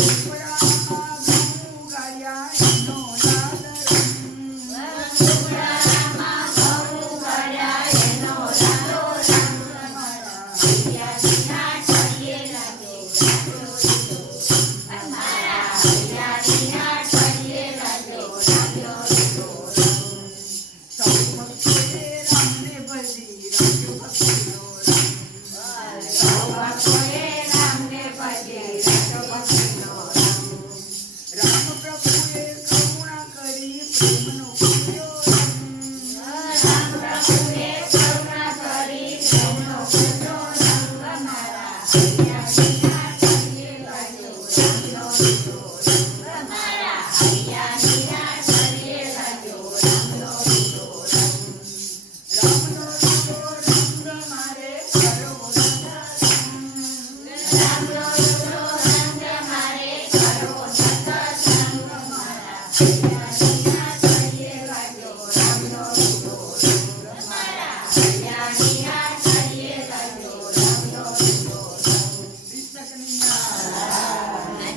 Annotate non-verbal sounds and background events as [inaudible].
Thank [laughs] you. Yeah.